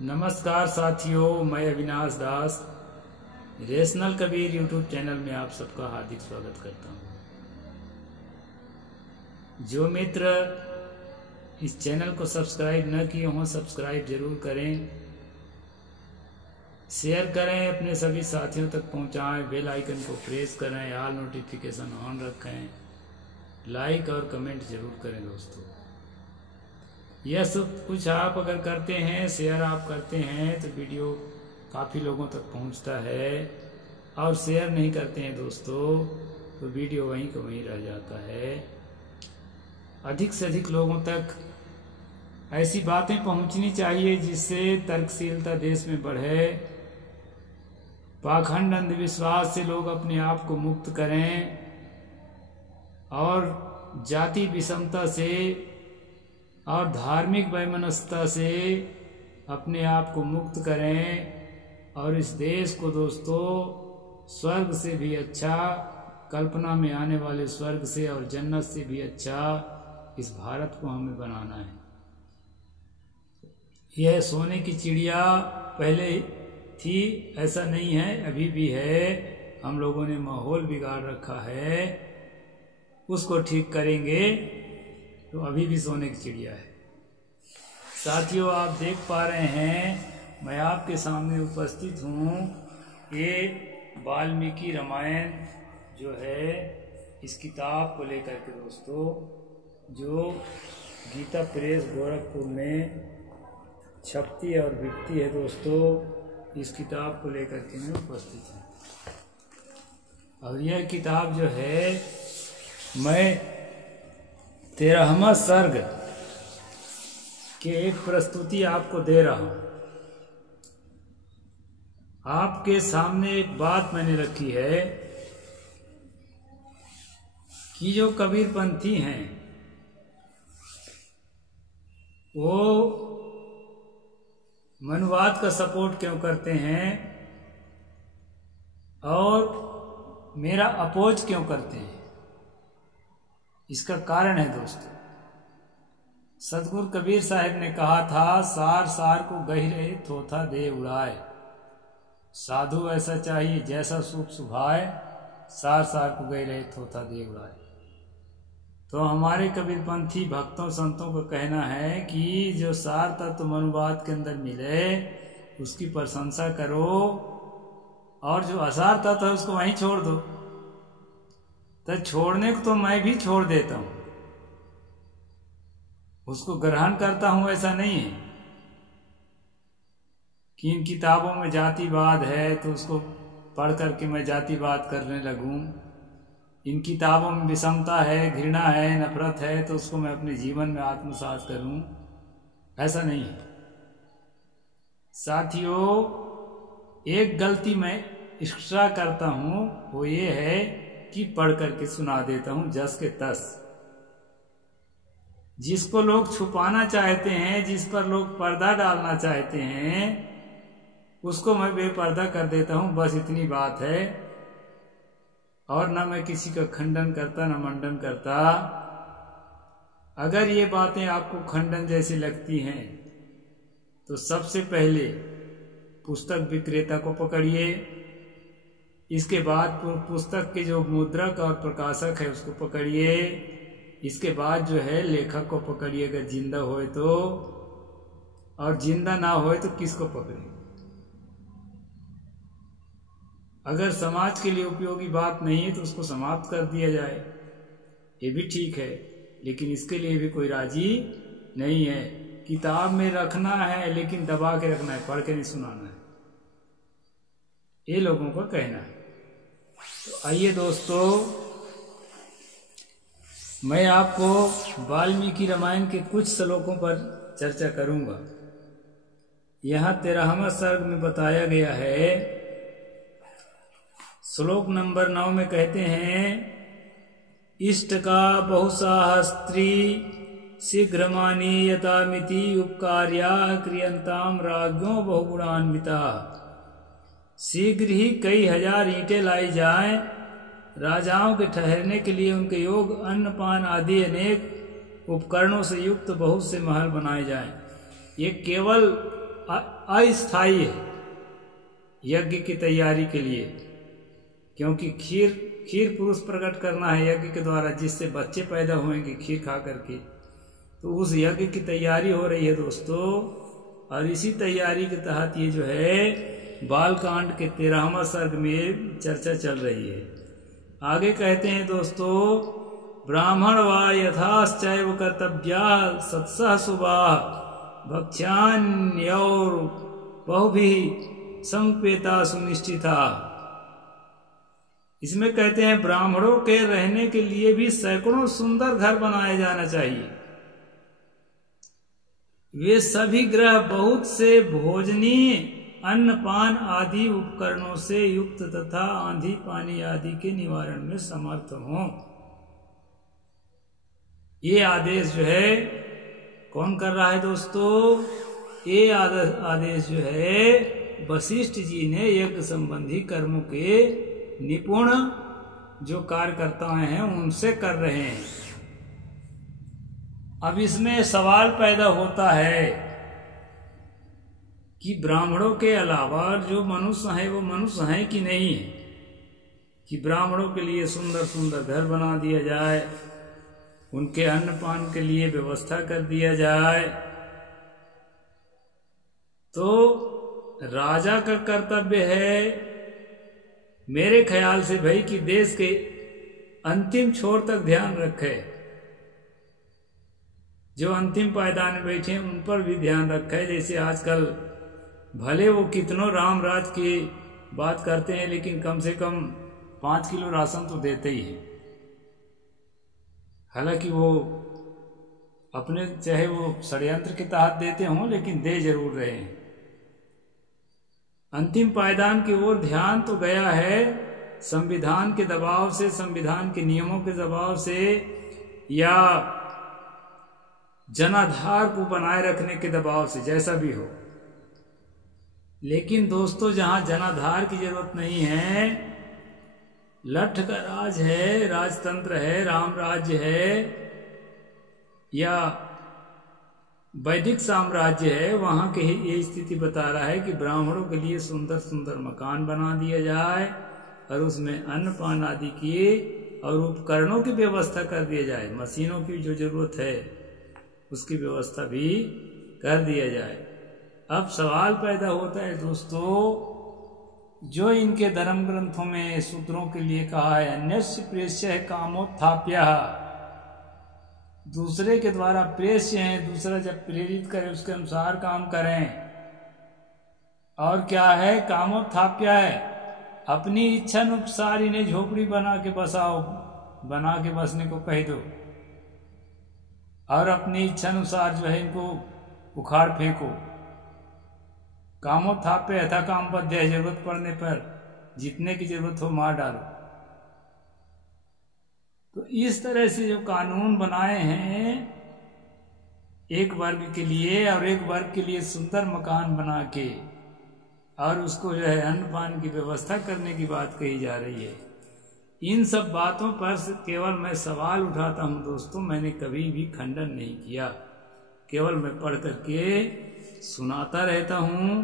नमस्कार साथियों, मैं अविनाश दास रेशनल कबीर यूट्यूब चैनल में आप सबका हार्दिक स्वागत करता हूं। जो मित्र इस चैनल को सब्सक्राइब न किए हों, सब्सक्राइब जरूर करें, शेयर करें, अपने सभी साथियों तक पहुंचाएं, बेल आइकन को प्रेस करें, ऑल नोटिफिकेशन ऑन रखें, लाइक और कमेंट जरूर करें दोस्तों। यह सब कुछ आप अगर करते हैं, शेयर आप करते हैं तो वीडियो काफ़ी लोगों तक पहुंचता है, और शेयर नहीं करते हैं दोस्तों तो वीडियो वहीं का वहीं रह जाता है। अधिक से अधिक लोगों तक ऐसी बातें पहुंचनी चाहिए जिससे तर्कशीलता देश में बढ़े, पाखंड अंधविश्वास से लोग अपने आप को मुक्त करें और जाति विषमता से और धार्मिक वैमनस्यता से अपने आप को मुक्त करें, और इस देश को दोस्तों स्वर्ग से भी अच्छा, कल्पना में आने वाले स्वर्ग से और जन्नत से भी अच्छा इस भारत को हमें बनाना है। यह सोने की चिड़िया पहले थी, ऐसा नहीं है, अभी भी है। हम लोगों ने माहौल बिगाड़ रखा है, उसको ठीक करेंगे तो अभी भी सोने की चिड़िया है। साथियों, आप देख पा रहे हैं मैं आपके सामने उपस्थित हूँ। ये वाल्मीकि रामायण जो है, इस किताब को लेकर के दोस्तों, जो गीता प्रेस गोरखपुर में छपती और बिकती है दोस्तों, इस किताब को लेकर के मैं उपस्थित हूँ। और यह किताब जो है, मैं 13वां सर्ग के एक प्रस्तुति आपको दे रहा हूं। आपके सामने एक बात मैंने रखी है कि जो कबीरपंथी हैं वो मनुवाद का सपोर्ट क्यों करते हैं और मेरा अपोज क्यों करते हैं। इसका कारण है दोस्तों, सतगुरु कबीर साहब ने कहा था, सार सार को गहिरे थोथा दे उड़ाए, साधु ऐसा चाहिए जैसा सुख सुभाए, सार सार को गहिरे थोथा दे उड़ाए। तो हमारे कबीरपंथी भक्तों संतों का कहना है कि जो सार तत्व मनुवाद के अंदर मिले उसकी प्रशंसा करो, और जो असार तत्व है उसको वहीं छोड़ दो। तो छोड़ने को तो मैं भी छोड़ देता हूं, उसको ग्रहण करता हूं, ऐसा नहीं है कि इन किताबों में जातिवाद है तो उसको पढ़ करके मैं जातिवाद करने लगूं, इन किताबों में विषमता है, घृणा है, नफरत है तो उसको मैं अपने जीवन में आत्मसात करूं, ऐसा नहीं है। साथियों, एक गलती मैं एक्स्ट्रा करता हूं, वो ये है कि पढ़ करके सुना देता हूं जस के तस। जिसको लोग छुपाना चाहते हैं, जिस पर लोग पर्दा डालना चाहते हैं, उसको मैं बेपर्दा कर देता हूं, बस इतनी बात है। और ना मैं किसी का खंडन करता, ना मंडन करता। अगर ये बातें आपको खंडन जैसी लगती हैं तो सबसे पहले पुस्तक विक्रेता को पकड़िए, इसके बाद पुस्तक के जो मुद्रक और प्रकाशक है उसको पकड़िए, इसके बाद जो है लेखक को पकड़िए अगर जिंदा होए तो, और जिंदा ना होए तो किसको पकड़े। अगर समाज के लिए उपयोगी बात नहीं है तो उसको समाप्त कर दिया जाए, ये भी ठीक है, लेकिन इसके लिए भी कोई राजी नहीं है। किताब में रखना है लेकिन दबा के रखना है, पढ़ के नहीं सुनाना है, ये लोगों का कहना है। तो आइए दोस्तों, मैं आपको वाल्मीकि रामायण के कुछ श्लोकों पर चर्चा करूंगा। यहाँ 13वां सर्ग में बताया गया है, श्लोक नंबर 9 में कहते हैं, इष्ट का बहुसाहस्त्री शीघ्रमानी यथामिति उपकार्या क्रियंताम राज्ञो बहुगुणान्विता। शीघ्र ही कई हजार ईंटें लाई जाएं, राजाओं के ठहरने के लिए उनके योग अन्नपान आदि अनेक उपकरणों से युक्त बहुत से महल बनाए जाएं। ये केवल अस्थायी है यज्ञ की तैयारी के लिए, क्योंकि खीर पुरुष प्रकट करना है यज्ञ के द्वारा, जिससे बच्चे पैदा होंगे खीर खा करके। तो उस यज्ञ की तैयारी हो रही है दोस्तों, और इसी तैयारी के तहत ये जो है बालकांड के 13वां सर्ग में चर्चा चल रही है। आगे कहते हैं दोस्तों, ब्राह्मण वा यथाश्चैव कर्तव्या सत्सह सुबाह भक्ष्यान्यौर बहुभिः संपेता सुनिश्चिता। इसमें कहते हैं ब्राह्मणों के रहने के लिए भी सैकड़ों सुंदर घर बनाया जाना चाहिए। वे सभी ग्रह बहुत से भोजनीय अन्न पान आदि उपकरणों से युक्त तथा आंधी पानी आदि के निवारण में समर्थ हों। ये आदेश जो है कौन कर रहा है दोस्तों? ये आदेश जो है वशिष्ठ जी ने यज्ञ संबंधी कर्मों के निपुण जो कार्यकर्ता हैं उनसे कर रहे हैं। अब इसमें सवाल पैदा होता है कि ब्राह्मणों के अलावा जो मनुष्य हैं वो मनुष्य हैं कि नहीं है, कि ब्राह्मणों के लिए सुंदर सुंदर घर बना दिया जाए, उनके अन्न पान के लिए व्यवस्था कर दिया जाए। तो राजा का कर्तव्य है मेरे ख्याल से भाई कि देश के अंतिम छोर तक ध्यान रखे, जो अंतिम पायदान में बैठे हैं उन पर भी ध्यान रखे। जैसे आजकल भले वो कितनों राम राज की बात करते हैं, लेकिन कम से कम 5 किलो राशन तो देते ही हैं। हालांकि वो अपने चाहे वो षड्यंत्र के तहत देते हों, लेकिन दे जरूर रहे हैं। अंतिम पायदान की ओर ध्यान तो गया है संविधान के दबाव से, संविधान के नियमों के दबाव से, या जनाधार को बनाए रखने के दबाव से, जैसा भी हो। लेकिन दोस्तों जहां जनाधार की जरूरत नहीं है, लठ का राज है, राजतंत्र है, राम राज्य है, या वैदिक साम्राज्य है, वहां के ही ये स्थिति बता रहा है कि ब्राह्मणों के लिए सुंदर सुंदर मकान बना दिया जाए और उसमें अन्न पान आदि की और उपकरणों की व्यवस्था कर दिया जाए। मशीनों की जो जरूरत है उसकी व्यवस्था भी कर दिया जाए। अब सवाल पैदा होता है दोस्तों, जो इनके धर्म ग्रंथों में सूत्रों के लिए कहा है अन्यस्य प्रेष्य कामोत्थाप्य, दूसरे के द्वारा प्रेष्य है, दूसरा जब प्रेरित करे उसके अनुसार काम करें। और क्या है? कामोत्थाप्य है, अपनी इच्छा अनुसार इन्हें झोपड़ी बना के बसाओ, बना के बसने को कह दो, और अपनी इच्छा अनुसार जो है इनको उखाड़ फेंको। कामोत्थाप्य यथा कामबद्ध है, जरूरत पड़ने पर जितने की जरूरत हो मार डालो। तो इस तरह से जो कानून बनाए हैं एक वर्ग के लिए, और एक वर्ग के लिए सुंदर मकान बना के और उसको जो है अन्न पान की व्यवस्था करने की बात कही जा रही है। इन सब बातों पर केवल मैं सवाल उठाता हूं दोस्तों, मैंने कभी भी खंडन नहीं किया, केवल मैं पढ़ करके सुनाता रहता हूं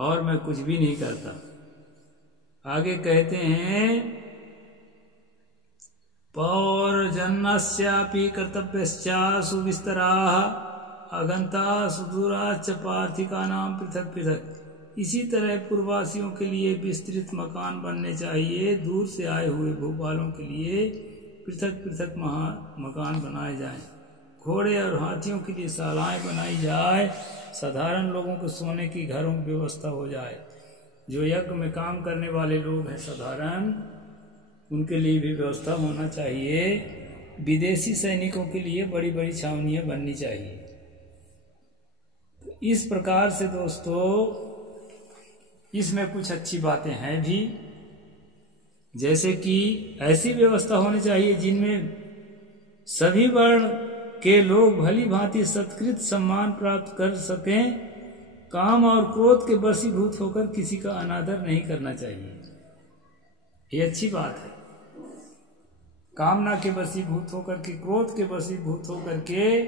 और मैं कुछ भी नहीं करता। आगे कहते हैं पौर्जन्यस्यापि कर्तव्यश्च सुविस्तराः अगंता सुदूराश्च पार्थिकानां पृथक पृथक। इसी तरह पूर्ववासियों के लिए विस्तृत मकान बनने चाहिए, दूर से आए हुए भूपालों के लिए पृथक पृथक मकान बनाए जाएं, घोड़े और हाथियों के लिए शालाएं बनाई जाए, साधारण लोगों को सोने की घरों की व्यवस्था हो जाए। जो यज्ञ में काम करने वाले लोग हैं साधारण, उनके लिए भी व्यवस्था होना चाहिए। विदेशी सैनिकों के लिए बड़ी बड़ी छावनियां बननी चाहिए। तो इस प्रकार से दोस्तों इसमें कुछ अच्छी बातें हैं भी, जैसे कि ऐसी व्यवस्था होनी चाहिए जिनमें सभी वर्ण के लोग भली भांति सत्कृत सम्मान प्राप्त कर सकें। काम और क्रोध के वशीभूत होकर किसी का अनादर नहीं करना चाहिए, ये अच्छी बात है। कामना के वशीभूत होकर के, क्रोध के वशीभूत होकर के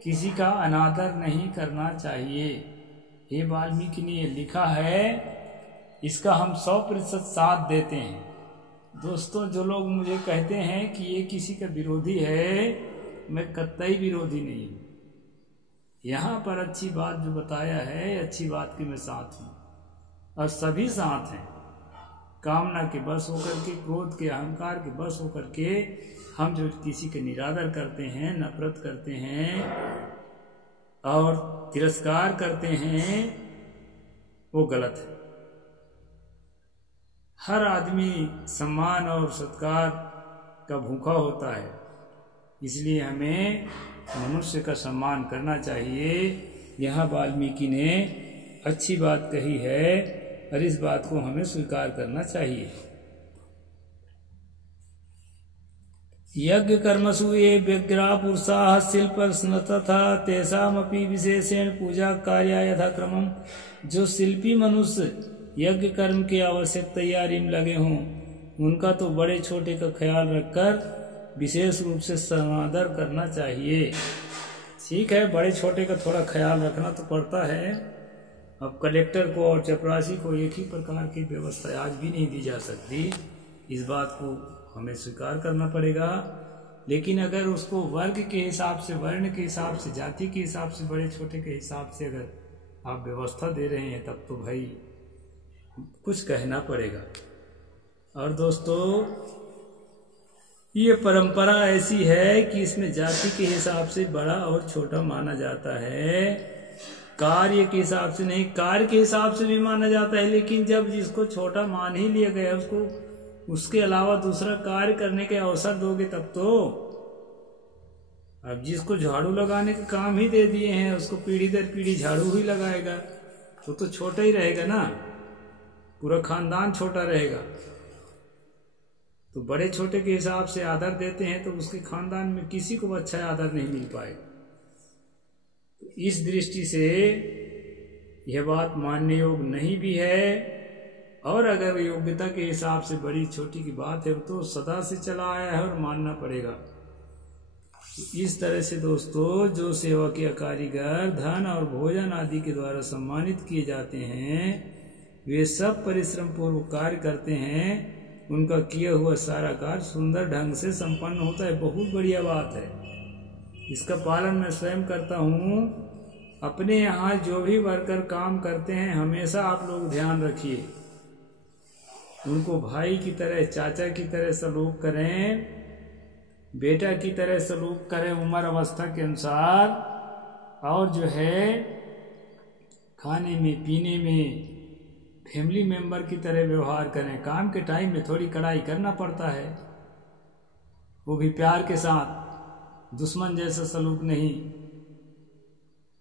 किसी का अनादर नहीं करना चाहिए, हे वाल्मीकि ने ये लिखा है, इसका हम 100% साथ देते हैं। दोस्तों, जो लोग मुझे कहते हैं कि ये किसी का विरोधी है, मैं कतई विरोधी नहीं हूँ। यहाँ पर अच्छी बात जो बताया है, अच्छी बात की मैं साथ हूँ और सभी साथ हैं। कामना के बस होकर के, क्रोध के, अहंकार के बस होकर के हम जो किसी के निरादर करते हैं, नफरत करते हैं और तिरस्कार करते हैं, वो गलत है। हर आदमी सम्मान और सत्कार का भूखा होता है, इसलिए हमें मनुष्य का सम्मान करना चाहिए। यहाँ वाल्मीकि ने अच्छी बात कही है और इस बात को हमें स्वीकार करना चाहिए। यज्ञ कर्मसु ये व्यग्रा पुरुषाः शिल्प तथा तेषामपि विशेषेण पूजा कार्य यथाक्रमम्। जो शिल्पी मनुष्य यज्ञ कर्म की आवश्यक तैयारी में लगे हों, उनका तो बड़े छोटे का ख्याल रखकर विशेष रूप से समादर करना चाहिए। ठीक है, बड़े छोटे का थोड़ा ख्याल रखना तो पड़ता है। अब कलेक्टर को और चपरासी को एक ही प्रकार की व्यवस्था आज भी नहीं दी जा सकती, इस बात को हमें स्वीकार करना पड़ेगा। लेकिन अगर उसको वर्ग के हिसाब से, वर्ण के हिसाब से, जाति के हिसाब से, बड़े छोटे के हिसाब से अगर आप व्यवस्था दे रहे हैं, तब तो भाई कुछ कहना पड़ेगा। और दोस्तों, ये परंपरा ऐसी है कि इसमें जाति के हिसाब से बड़ा और छोटा माना जाता है, कार्य के हिसाब से नहीं। कार्य के हिसाब से भी माना जाता है, लेकिन जब जिसको छोटा मान ही लिया गया, उसको उसके अलावा दूसरा कार्य करने के अवसर दोगे तब तो। अब जिसको झाड़ू लगाने के काम ही दे दिए हैं, उसको पीढ़ी दर पीढ़ी झाड़ू ही लगाएगा, तो छोटा ही रहेगा ना, पूरा खानदान छोटा रहेगा। तो बड़े छोटे के हिसाब से आदर देते हैं तो उसके खानदान में किसी को अच्छा आदर नहीं मिल पाएगा। तो इस दृष्टि से यह बात मानने योग्य नहीं भी है। और अगर योग्यता के हिसाब से बड़ी छोटी की बात है तो सदा से चला आया है और मानना पड़ेगा। तो इस तरह से दोस्तों, जो सेवा के कारीगर धन और भोजन आदि के द्वारा सम्मानित किए जाते हैं, वे सब परिश्रम पूर्वक कार्य करते हैं। उनका किया हुआ सारा कार्य सुंदर ढंग से संपन्न होता है। बहुत बढ़िया बात है, इसका पालन मैं स्वयं करता हूँ। अपने यहाँ जो भी वर्कर काम करते हैं, हमेशा आप लोग ध्यान रखिए, उनको भाई की तरह, चाचा की तरह सलूक करें, बेटा की तरह सलूक करें उम्र अवस्था के अनुसार। और जो है खाने में, पीने में फैमिली मेंबर की तरह व्यवहार करें। काम के टाइम में थोड़ी कड़ाई करना पड़ता है, वो भी प्यार के साथ, दुश्मन जैसा सलूक नहीं।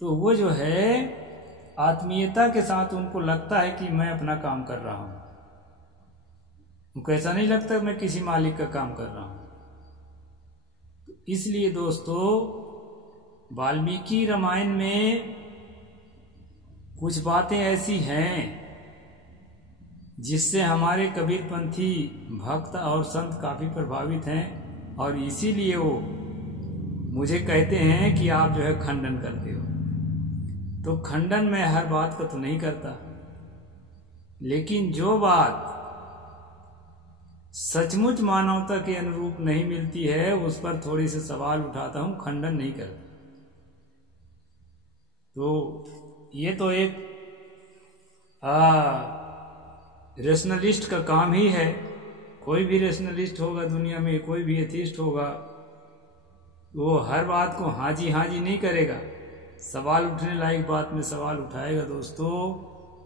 तो वो जो है आत्मीयता के साथ उनको लगता है कि मैं अपना काम कर रहा हूँ, उनको ऐसा नहीं लगता मैं किसी मालिक का काम कर रहा हूँ। इसलिए दोस्तों, वाल्मीकि रामायण में कुछ बातें ऐसी हैं जिससे हमारे कबीरपंथी भक्त और संत काफ़ी प्रभावित हैं, और इसीलिए वो मुझे कहते हैं कि आप जो है खंडन करते हो। तो खंडन मैं हर बात का तो नहीं करता, लेकिन जो बात सचमुच मानवता के अनुरूप नहीं मिलती है, उस पर थोड़ी से सवाल उठाता हूँ, खंडन नहीं करता। तो ये तो एक रेशनलिस्ट का काम ही है। कोई भी रेशनलिस्ट होगा दुनिया में, कोई भी एथिस्ट होगा, वो हर बात को हाँ जी नहीं करेगा, सवाल उठने लायक बात में सवाल उठाएगा। दोस्तों,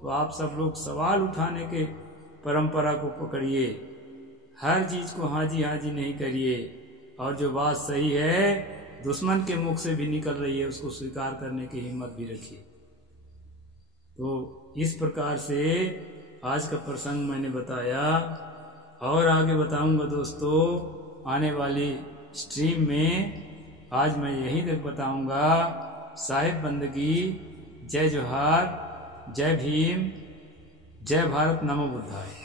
तो आप सब लोग सवाल उठाने के परंपरा को पकड़िए, हर चीज़ को हाँ जी नहीं करिए, और जो बात सही है दुश्मन के मुख से भी निकल रही है, उसको स्वीकार करने की हिम्मत भी रखिए। तो इस प्रकार से आज का प्रसंग मैंने बताया, और आगे बताऊंगा दोस्तों आने वाली स्ट्रीम में। आज मैं यहीं तक बताऊंगा। साहिब बंदगी, जय जोहार, जय भीम, जय भारत, नमो बुद्धाय।